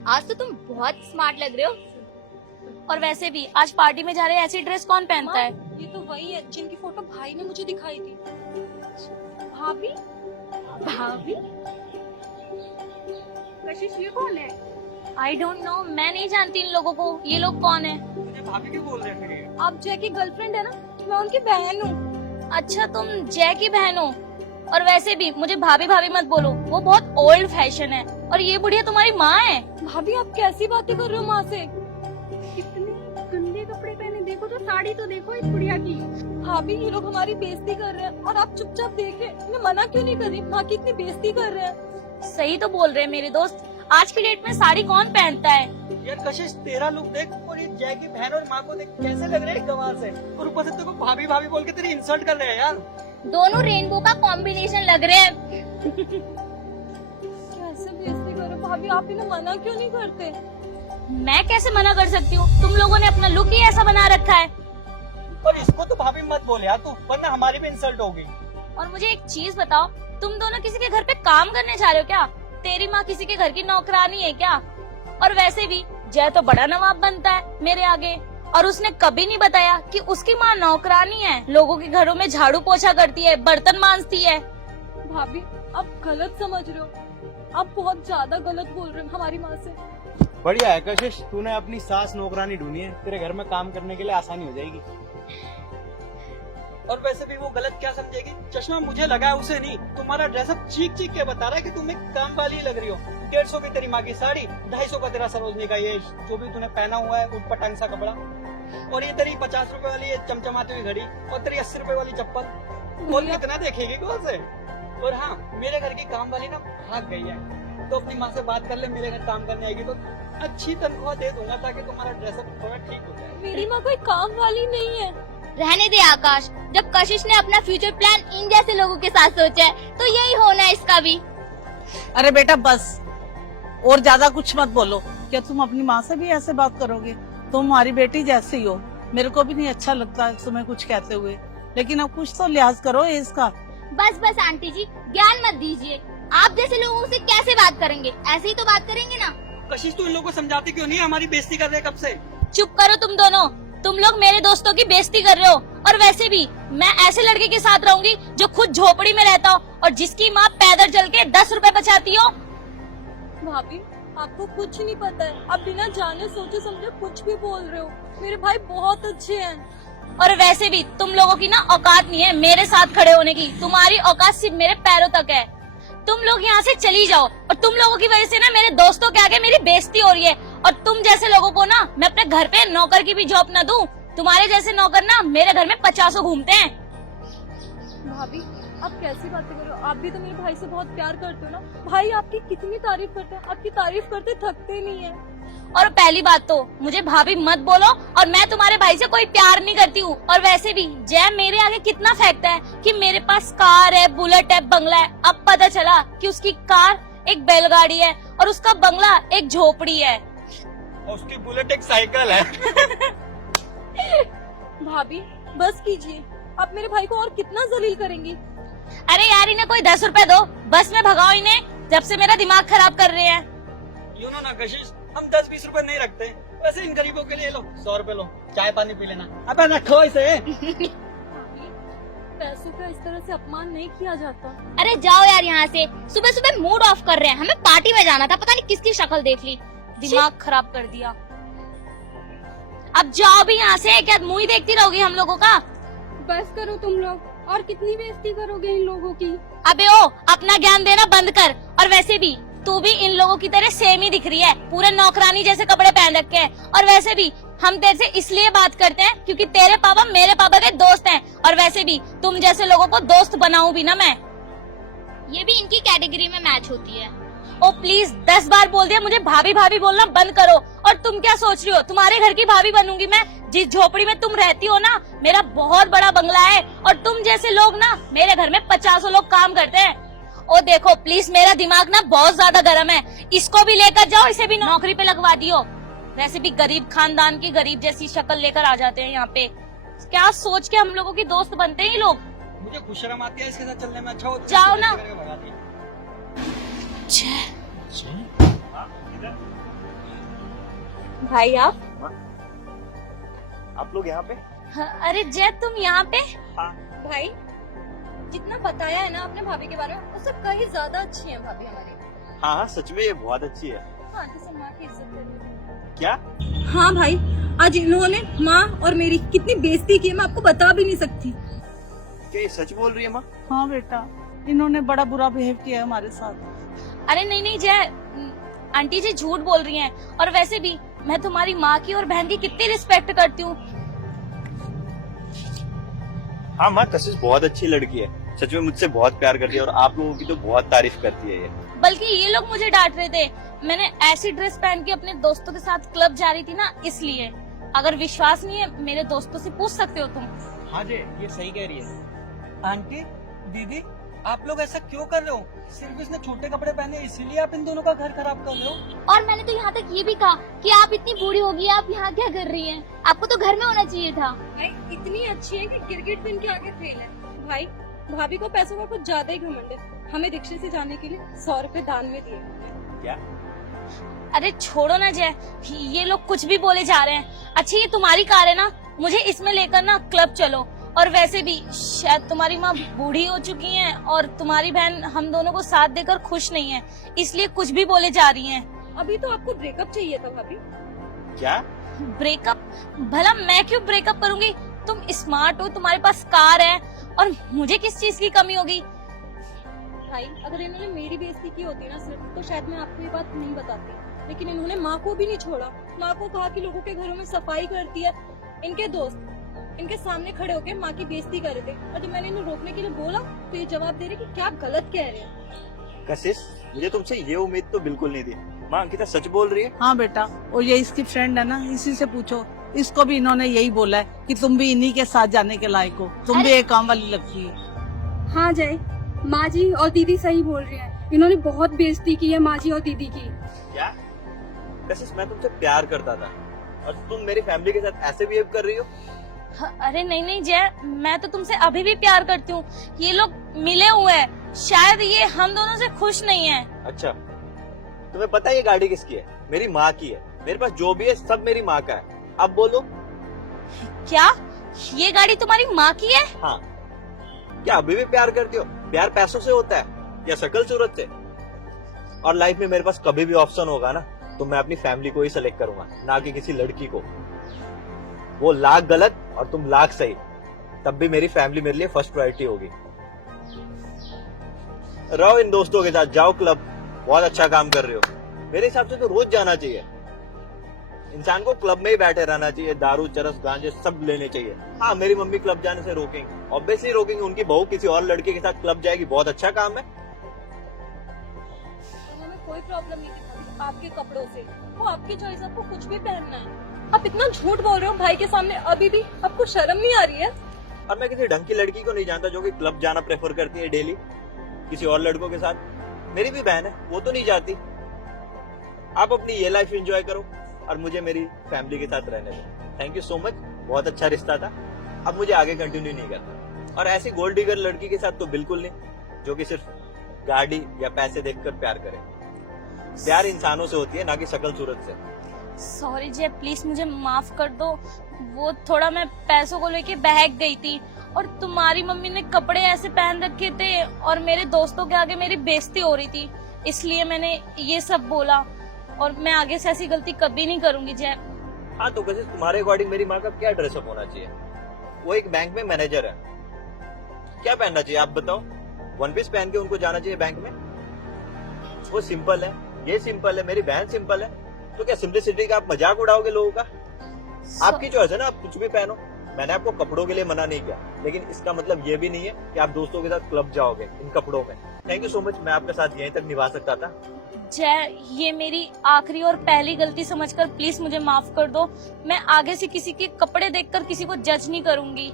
आज तो तुम बहुत स्मार्ट लग रहे हो। और वैसे भी आज पार्टी में जा रहे हैं, ऐसी ड्रेस कौन पहनता है? ये तो वही है जिनकी फोटो भाई ने मुझे दिखाई थी। भाभी भाभी? कशिश ये कौन है? आई डोंट नो, मैं नहीं जानती इन लोगों को। ये लोग कौन है? मुझे भाभी क्यों बोल रहे हैं फिर ये? आप जय की गर्लफ्रेंड है ना? मैं उनकी बहन हूँ। अच्छा, तुम जय की बहन हो। और वैसे भी मुझे भाभी भाभी मत बोलो, वो बहुत ओल्ड फैशन है। और ये बुढ़िया तुम्हारी माँ है। भाभी आप कैसी बातें कर रहे हो माँ से? कितने गंदे कपड़े पहने, देखो तो साड़ी तो देखो इस बुढ़िया की। भाभी ये लोग हमारी बेइज्जती कर रहे हैं और आप चुपचाप देख रहे हैं। मैं मना क्यों नहीं कर रही? माँ की इतनी बेइज्जती कर रहे हैं। सही तो बोल रहे हैं मेरे दोस्त। आज की डेट में साड़ी कौन पहनता है? यार कशिश, तेरा लुक देख और ये जय की बहन और माँ को देख कैसे लग रहे हैं गंवार से। और ऊपर से तेरे को भाभी भाभी बोल के तेरी इंसल्ट कर रहे हैं यार। दोनों रेनबो का कॉम्बिनेशन लग रहे हैं। कैसे बेइज्जती कर रहे हो भाभी? आप इन्हें मना क्यों नहीं करते? मैं कैसे मना कर सकती हूँ? तुम लोगों ने अपना लुक ही ऐसा बना रखा है। और इसको तो भाभी मत बोल यार तू, वरना हमारी भी इंसल्ट होगी। और मुझे एक चीज बताओ, तुम दोनों किसी के घर पे काम करने जा रहे हो क्या? तेरी माँ किसी के घर की नौकरानी है क्या? और वैसे भी जय तो बड़ा नवाब बनता है मेरे आगे, और उसने कभी नहीं बताया कि उसकी माँ नौकरानी है, लोगों के घरों में झाड़ू पोछा करती है, बर्तन मांजती है। भाभी आप गलत समझ रहे हो। आप बहुत ज्यादा गलत बोल रहे हो हमारी माँ से। बढ़िया है कशिश, तूने अपनी सास नौकरानी ढूंढी है, तेरे घर में काम करने के लिए आसानी हो जाएगी। और वैसे भी वो गलत क्या समझेगी? चश्मा मुझे लगा है, उसे नहीं। तुम्हारा ड्रेसअप चीख चीख के बता रहा है कि तुम एक काम वाली लग रही हो। 150 की तेरी माँ की साड़ी, 250 का तेरा सरोजनी का ये जो भी तूने पहना हुआ है उठ पटांग सा कपड़ा, और ये तेरी 50 रुपए वाली ये चमचमाती हुई घड़ी, और तेरी 80 रुपए वाली चप्पल। और कितना देखेगी कौन से? और हाँ, मेरे घर की काम वाली ना भाग गई है, तो अपनी माँ से बात कर ले, मेरे घर काम करने आएगी तो अच्छी तनख्वाह दे दूंगा ताकि तुम्हारा ड्रेसअप थोड़ा ठीक हो जाए। मेरी माँ कोई काम वाली नहीं है। रहने दे आकाश, जब कशिश ने अपना फ्यूचर प्लान इन जैसे लोगों के साथ सोचा है तो यही होना है इसका भी। अरे बेटा बस, और ज्यादा कुछ मत बोलो। क्या तुम अपनी माँ से भी ऐसे बात करोगे? तुम हमारी बेटी जैसी ही हो। मेरे को भी नहीं अच्छा लगता तुम्हें कुछ कहते हुए, लेकिन अब कुछ तो लिहाज करो इसका। बस बस आंटी जी, ज्ञान मत दीजिए। आप जैसे लोगों से कैसे बात करेंगे? ऐसे ही तो बात करेंगे ना। कशिश, तू इन लोगों को समझाती क्यों नहीं? हमारी बेइज्जती कर रहे हैं कब से। चुप करो तुम दोनों। तुम लोग मेरे दोस्तों की बेइज्जती कर रहे हो। और वैसे भी मैं ऐसे लड़के के साथ रहूंगी जो खुद झोपड़ी में रहता हो और जिसकी माँ पैदल चल के 10 रुपए बचाती हो। भाभी आपको कुछ नहीं पता है। आप बिना जाने सोचे समझे कुछ भी बोल रहे हो। मेरे भाई बहुत अच्छे हैं। और वैसे भी तुम लोगों की ना औकात नहीं है मेरे साथ खड़े होने की। तुम्हारी औकात सिर्फ मेरे पैरों तक है। तुम लोग यहाँ से चली जाओ। और तुम लोगों की वजह से ना मेरे दोस्तों के आगे मेरी बेइज्जती हो रही है। और तुम जैसे लोगों को ना मैं अपने घर पे नौकर की भी जॉब न दूं। तुम्हारे जैसे नौकर ना मेरे घर में 50 घूमते हैं। भाभी आप कैसी बातें कर रहे हो? आप भी तो मेरे भाई से बहुत प्यार करते हो ना। भाई आपकी कितनी तारीफ करते हैं, आपकी तारीफ करते थकते नहीं है। और पहली बात तो मुझे भाभी मत बोलो, और मैं तुम्हारे भाई से कोई प्यार नहीं करती हूँ। और वैसे भी जय मेरे आगे कितना फेंकता है कि मेरे पास कार है, बुलेट है, बंगला है। अब पता चला कि उसकी कार एक बैलगाड़ी है और उसका बंगला एक झोपड़ी है। और उसकी बुलेट एक साइकिल है। भाभी बस कीजिए। आप मेरे भाई को और कितना जलील करेंगी? अरे यार, इन्हें कोई 10 रुपए दो, बस में भगाओ इन्हें, जब से मेरा दिमाग खराब कर रहे हैं। यू नो ना कशिश, हम 10-20 रुपए नहीं रखते। वैसे इन गरीबों के लिए लो 100 रुपए, लो चाय पानी पी लेना। अबे रखो इसे। पैसों का इस तरह से अपमान नहीं किया जाता। अरे जाओ यार यहाँ से। सुबह सुबह मूड ऑफ कर रहे हैं। हमें पार्टी में जाना था, पता नहीं किसकी शक्ल देख ली, दिमाग खराब कर दिया। अब जाओ भी यहाँ से। क्या मुंह ही देखती रहोगी हम लोगों का? बस करो तुम लोग, और कितनी बेइज्जती करोगे इन लोगों की? अबे ओ, अपना ज्ञान देना बंद कर। और वैसे भी तू भी इन लोगों की तरह सेम ही दिख रही है, पूरे नौकरानी जैसे कपड़े पहन रखे हैं। और वैसे भी हम तेरे से इसलिए बात करते हैं क्योंकि तेरे पापा मेरे पापा के दोस्त हैं। और वैसे भी तुम जैसे लोगों को दोस्त बनाऊं भी ना मैं, ये भी इनकी कैटेगरी में मैच होती है। ओ प्लीज, 10 बार बोल दिया, मुझे भाभी भाभी बोलना बंद करो। और तुम क्या सोच रही हो, तुम्हारे घर की भाभी बनूंगी मैं? जिस झोपड़ी में तुम रहती हो ना, मेरा बहुत बड़ा बंगला है। और तुम जैसे लोग ना मेरे घर में 50 लोग काम करते हैं। ओ देखो प्लीज, मेरा दिमाग ना बहुत ज्यादा गर्म है। इसको भी लेकर जाओ, इसे भी नौकरी पे लगवा दियो। वैसे भी गरीब खानदान की गरीब जैसी शक्ल लेकर आ जाते हैं यहाँ पे। क्या सोच के हम लोगों की दोस्त बनते हैं ये लोग? मुझे खुश शर्म आती है इसके साथ चलने में। अच्छा जाओ ना। भाई आप आप लोग यहाँ पे? हाँ, अरे जय तुम यहाँ पे? भाई जितना बताया है ना आपने भाभी के बारे में उससे कहीं ज्यादा अच्छी है भाभी हमारी। हाँ हाँ, सच में ये बहुत अच्छी है। हाँ जैसे माँ की इज्जत करती क्या? है। हाँ भाई, आज इन्होंने माँ और मेरी कितनी बेइज्जती की है मैं आपको बता भी नहीं सकती। क्या ये सच बोल रही है माँ? हाँ बेटा, इन्होंने बड़ा बुरा बिहेव किया है हमारे साथ। अरे नहीं नहीं जय, आंटी जी झूठ बोल रही हैं। और वैसे भी मैं तुम्हारी माँ की और बहन की कितनी रिस्पेक्ट करती हूँ। हाँ माँ, कशिश बहुत अच्छी लड़की है, सच में मुझसे बहुत प्यार करती है और आप लोगों की तो बहुत तारीफ करती है ये। बल्कि ये लोग मुझे डांट रहे थे, मैंने ऐसी ड्रेस पहन के अपने दोस्तों के साथ क्लब जा रही थी ना, इसलिए। अगर विश्वास नहीं है मेरे दोस्तों से पूछ सकते हो तुम। हाँ जी, ये सही कह रही है। आंटी, दीदी, आप लोग ऐसा क्यों कर रहे हो? सिर्फ इसने छोटे कपड़े पहने इसीलिए आप इन दोनों का घर खराब कर रहे हो? और मैंने तो यहाँ तक ये भी कहा कि आप इतनी बूढ़ी हो गई, आप यहाँ क्या कर रही हैं? आपको तो घर में होना चाहिए था। भाई इतनी अच्छी है कि क्रिकेट भी इनके आगे फेल है। भाई भाभी को पैसों का कुछ ज्यादा ही घमंड है, हमें रिक्शे से जाने के लिए 100 रुपए दान में दिए। क्या? अरे छोड़ो ना जय, ये लोग कुछ भी बोले जा रहे हैं। अच्छा ये तुम्हारी कार है ना, मुझे इसमें लेकर ना क्लब चलो। और वैसे भी शायद तुम्हारी माँ बूढ़ी हो चुकी हैं और तुम्हारी बहन हम दोनों को साथ देकर खुश नहीं है, इसलिए कुछ भी बोले जा रही हैं। अभी तो आपको ब्रेकअप चाहिए था भाभी। क्या? ब्रेकअप? भला मैं क्यों ब्रेकअप करूंगी? तुम स्मार्ट हो, तुम्हारे पास कार है, और मुझे किस चीज की कमी होगी? भाई अगर इन्होंने मेरी बेइज्जती की होती ना सिर्फ, तो शायद मैं आपको ये बात नहीं बताती। लेकिन इन्होंने माँ को भी नहीं छोड़ा। माँ को कहा कि लोगों के घरों में सफाई करती है। इनके दोस्त इनके सामने खड़े होकर माँ की बेइज्जती कर रहे थे, और जब मैंने इन्हें रोकने के लिए बोला तो ये जवाब दे रहे कि क्या आप गलत कह रहे हैं। कशिश, मुझे तुमसे ये उम्मीद तो बिल्कुल नहीं थी। माँ अंकिता सच बोल रही है? हाँ बेटा, और ये इसकी फ्रेंड है ना, इसी से पूछो। इसको भी इन्होंने यही बोला है कि तुम भी इन्हीं के साथ जाने के लायक हो, तुम भी एक काम वाली लगती है। हाँ जय, माँ जी और दीदी सही बोल रही हैं। इन्होंने बहुत बेइज्जती की है माँ जी और दीदी की। क्या? कशिश, मैं तुमसे प्यार करता था और तुम मेरी फैमिली के साथ ऐसे बिहेव कर रही हो? अरे नहीं नहीं जय, मैं तो तुमसे अभी भी प्यार करती हूँ। ये लोग मिले हुए हैं, शायद ये हम दोनों से खुश नहीं है। अच्छा, तुम्हें पता है ये गाड़ी किसकी है? मेरी माँ की है। मेरे पास जो भी है सब मेरी माँ का है। अब बोलो। क्या ये गाड़ी तुम्हारी माँ की है? हाँ। क्या अभी भी प्यार करती हो? प्यार पैसों से होता है या शक्ल सूरत से? और लाइफ में मेरे पास कभी भी ऑप्शन होगा ना, तो मैं अपनी फैमिली को ही सेलेक्ट करूंगा, ना कि किसी लड़की को। वो लाख गलत और तुम लाख सही, तब भी मेरी फैमिली मेरे लिए फर्स्ट प्रायोरिटी होगी। रहो इन दोस्तों के साथ, जाओ क्लब, बहुत अच्छा काम कर रहे हो। मेरे हिसाब से तो रोज जाना चाहिए। इंसान को क्लब में ही बैठे रहना चाहिए, दारू चरस गांजे सब लेने चाहिए। हाँ, मेरी मम्मी क्लब जाने से रोकेंगे, ऑब्वियसली रोकेंगे। उनकी बहू किसी और लड़के के साथ क्लब जाएगी, बहुत अच्छा काम है। हमें कोई प्रॉब्लम नहीं थी आपके कपड़ों से, वो आपकी चॉइस, आपको कुछ भी पहनना है। आप इतना झूठ बोल रहे हो भाई के सामने, अभी भी आपको शर्म नहीं आ रही है? और मैं किसी ढंग की लड़की को नहीं जानता जो कि क्लब जाना प्रेफर करती है डेली किसी और लड़कों के साथ। मेरी भी बहन है, वो तो नहीं जाती। आप अपनी ये लाइफ एंजॉय करो और मुझे मेरी फैमिली के साथ रहने दो। थैंक यू सो मच, बहुत अच्छा रिश्ता था। अब मुझे आगे कंटिन्यू नहीं करना। और ऐसी गोल्ड डिगर लड़की के साथ तो बिल्कुल नहीं, जो कि सिर्फ गाड़ी या पैसे देखकर प्यार करे। प्यार इंसानों से होती है, ना कि शक्ल सूरत से। सॉरी जय, प्लीज मुझे माफ कर दो। वो थोड़ा मैं पैसों को लेके बहक गई थी, और तुम्हारी मम्मी ने कपड़े ऐसे पहन रखे थे और मेरे दोस्तों के आगे मेरी बेइज्जती हो रही थी, इसलिए मैंने ये सब बोला। और मैं आगे से ऐसी गलती कभी नहीं करूंगी जय। हाँ, तो वैसे तुम्हारे अकॉर्डिंग मेरी माँ का क्या ड्रेसअप होना चाहिए? वो एक बैंक में मैनेजर है, क्या पहनना चाहिए आप बताओ? वन पीस पहन के उनको जाना चाहिए बैंक में? वो सिंपल है, ये सिंपल है, मेरी बहन सिंपल है, तो क्या सिंपलिसिटी का आप मजाक उड़ाओगे लोगों का? आपकी चॉइस है ना, आप कुछ भी पहनो। मैंने आपको कपड़ों के लिए मना नहीं किया, लेकिन इसका मतलब ये भी नहीं है कि आप दोस्तों के साथ क्लब जाओगे इन कपड़ों में। थैंक यू सो मच, मैं आपके साथ यहीं तक निभा सकता था। जय, ये मेरी आखिरी और पहली गलती समझकर प्लीज मुझे माफ कर दो। मैं आगे से किसी के कपड़े देखकर किसी को जज नहीं करूंगी।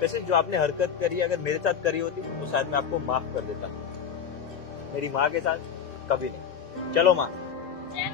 वैसे जो आपने हरकत करी अगर मेरे साथ करी होती तो शायद मैं आपको माफ कर देता। मेरी माँ के साथ कभी नहीं। चलो माँ। जय